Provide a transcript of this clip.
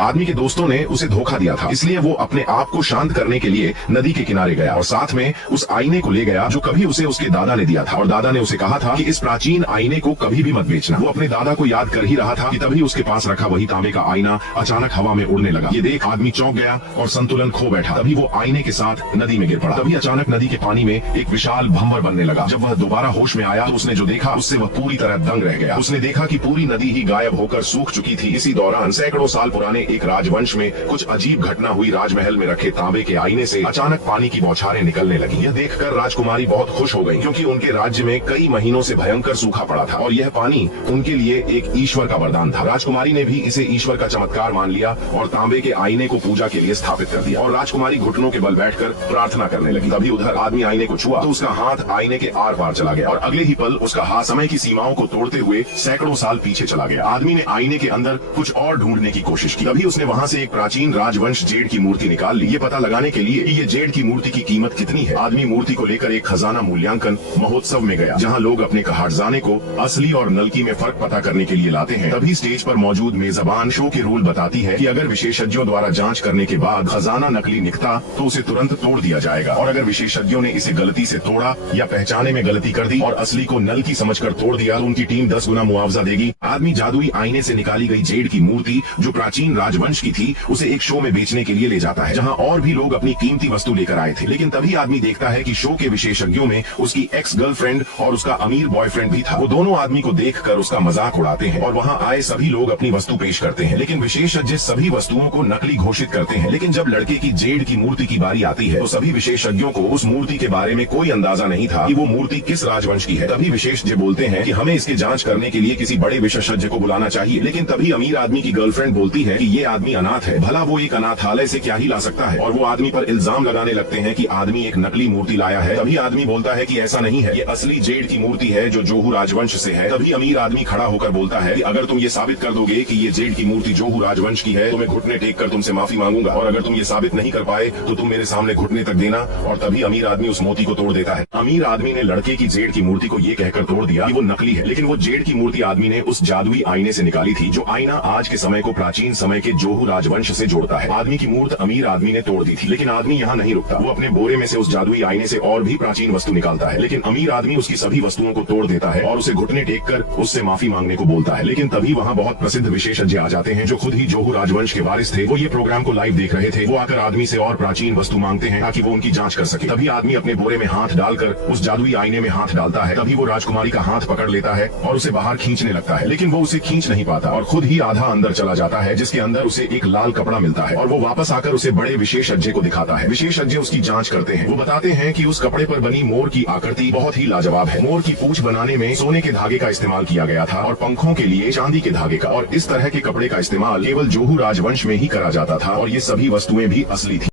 आदमी के दोस्तों ने उसे धोखा दिया था, इसलिए वो अपने आप को शांत करने के लिए नदी के किनारे गया और साथ में उस आईने को ले गया जो कभी उसे उसके दादा ने दिया था। और दादा ने उसे कहा था कि इस प्राचीन आईने को कभी भी मत बेचना। वो अपने दादा को याद कर ही रहा था कि तभी उसके पास रखा वही तांबे का आईना अचानक हवा में उड़ने लगा। ये देख आदमी चौंक गया और संतुलन खो बैठा। तभी वो आईने के साथ नदी में गिर पड़ा। तभी अचानक नदी के पानी में एक विशाल भंवर बनने लगा। जब वह दोबारा होश में आया तो उसने जो देखा उससे वह पूरी तरह दंग रह गया। उसने देखा कि पूरी नदी ही गायब होकर सूख चुकी थी। इसी दौरान सैकड़ों साल पुराने एक राजवंश में कुछ अजीब घटना हुई। राजमहल में रखे तांबे के आईने से अचानक पानी की बौछारें निकलने लगी। यह देखकर राजकुमारी बहुत खुश हो गई, क्योंकि उनके राज्य में कई महीनों से भयंकर सूखा पड़ा था और यह पानी उनके लिए एक ईश्वर का वरदान था। राजकुमारी ने भी इसे ईश्वर का चमत्कार मान लिया और तांबे के आईने को पूजा के लिए स्थापित कर दिया। और राजकुमारी घुटनों के बल बैठकर प्रार्थना करने लगी। तभी उधर आदमी आईने को छुआ तो उसका हाथ आईने के आर पार चला गया और अगले ही पल उसका हाथ समय की सीमाओं को तोड़ते हुए सैकड़ों साल पीछे चला गया। आदमी ने आईने के अंदर कुछ और ढूंढने की कोशिश की। तभी उसने वहाँ से एक प्राचीन राजवंश जेड की मूर्ति निकाल ली, ये पता लगाने के लिए कि ये जेड की मूर्ति की कीमत कितनी है। आदमी मूर्ति को लेकर एक खजाना मूल्यांकन महोत्सव में गया, जहाँ लोग अपने कहारजाने को असली और नकली में फर्क पता करने के लिए लाते हैं। तभी स्टेज पर मौजूद मेजबान शो के रूल बताती है कि अगर विशेषज्ञों द्वारा जांच करने के बाद खजाना नकली निकला तो उसे तुरंत तोड़ दिया जाएगा, और अगर विशेषज्ञों ने इसे गलती से तोड़ा या पहचाने में गलती कर दी और असली को नकली समझकर तोड़ दिया तो उनकी टीम 10 गुना मुआवजा देगी। आदमी जादुई आईने से निकाली गई जेड की मूर्ति जो प्राचीन राजवंश की थी उसे एक शो में बेचने के लिए ले जाता है, जहां और भी लोग अपनी कीमती वस्तु लेकर आए थे। लेकिन तभी आदमी देखता है कि शो के विशेषज्ञों में उसकी एक्स गर्लफ्रेंड और उसका अमीर बॉयफ्रेंड भी था। वो दोनों आदमी को देखकर उसका मजाक उड़ाते हैं और वहां आए सभी लोग अपनी वस्तु पेश करते हैं, लेकिन विशेषज्ञ सभी वस्तुओं को नकली घोषित करते हैं। लेकिन जब लड़के की जेड की मूर्ति की बारी आती है तो सभी विशेषज्ञों को उस मूर्ति के बारे में कोई अंदाजा नहीं था कि वो मूर्ति किस राजवंश की है। तभी विशेषज्ञ बोलते हैं कि हमें इसकी जांच करने के लिए किसी बड़े विशेषज्ञ को बुलाना चाहिए। लेकिन तभी अमीर आदमी की गर्लफ्रेंड बोलती है कि ये आदमी अनाथ है, भला वो एक अनाथालय से क्या ही ला सकता है। और वो आदमी पर इल्जाम लगाने लगते हैं कि आदमी एक नकली मूर्ति लाया है। तभी आदमी बोलता है कि ऐसा नहीं है, ये असली जेड की मूर्ति है जो जोहू राजवंश से है। तभी अमीर आदमी खड़ा होकर बोलता है कि अगर तुम ये साबित कर दोगे कि ये जेड की मूर्ति जोहू राजवंश की है तो मैं घुटने टेक कर तुमसे माफी मांगूंगा, और अगर तुम ये साबित नहीं कर पाए तो तुम मेरे सामने घुटने तक देना। और तभी अमीर आदमी उस मोती को तोड़ देता है। अमीर आदमी ने लड़के की जेड की मूर्ति को ये कहकर तोड़ दिया कि वो नकली है, लेकिन वो जेड की मूर्ति आदमी ने उस जादुई आईने से निकाली थी जो आईना आज के समय को प्राचीन समय के जोहू राजवंश से जोड़ता है। आदमी की मूर्ति अमीर आदमी ने तोड़ दी थी, लेकिन आदमी यहाँ नहीं रुकता। वो अपने बोरे में से उस जादुई आईने से और भी प्राचीन वस्तु निकालता है, लेकिन अमीर आदमी उसकी सभी वस्तुओं को तोड़ देता है और उसे घुटने टेक कर उससे माफी मांगने को बोलता है। लेकिन तभी वहाँ बहुत प्रसिद्ध विशेषज्ञ आ जाते हैं जो खुद ही जोहू राजवंश के वारिस थे। वो ये प्रोग्राम को लाइव देख रहे थे। वो आकर आदमी से और प्राचीन वस्तु मांगते हैं ताकि वो उनकी जांच कर सके। तभी आदमी अपने बोरे में हाथ डालकर उस जादुई आईने में हाथ डालता है। तभी वो राजकुमारी का हाथ पकड़ लेता है और उसे बाहर खींचने लगता है, लेकिन वो उसे खींच नहीं पाता और खुद ही आधा अंदर चला जाता है, जिसके अंदर उसे एक लाल कपड़ा मिलता है। और वो वापस आकर उसे बड़े विशेषज्ञ को दिखाता है। विशेषज्ञ उसकी जांच करते हैं। वो बताते हैं कि उस कपड़े पर बनी मोर की आकृति बहुत ही लाजवाब है। मोर की पूंछ बनाने में सोने के धागे का इस्तेमाल किया गया था और पंखों के लिए चांदी के धागे का, और इस तरह के कपड़े का इस्तेमाल केवल जोहू राजवंश में ही करा जाता था और ये सभी वस्तुएं भी असली थी।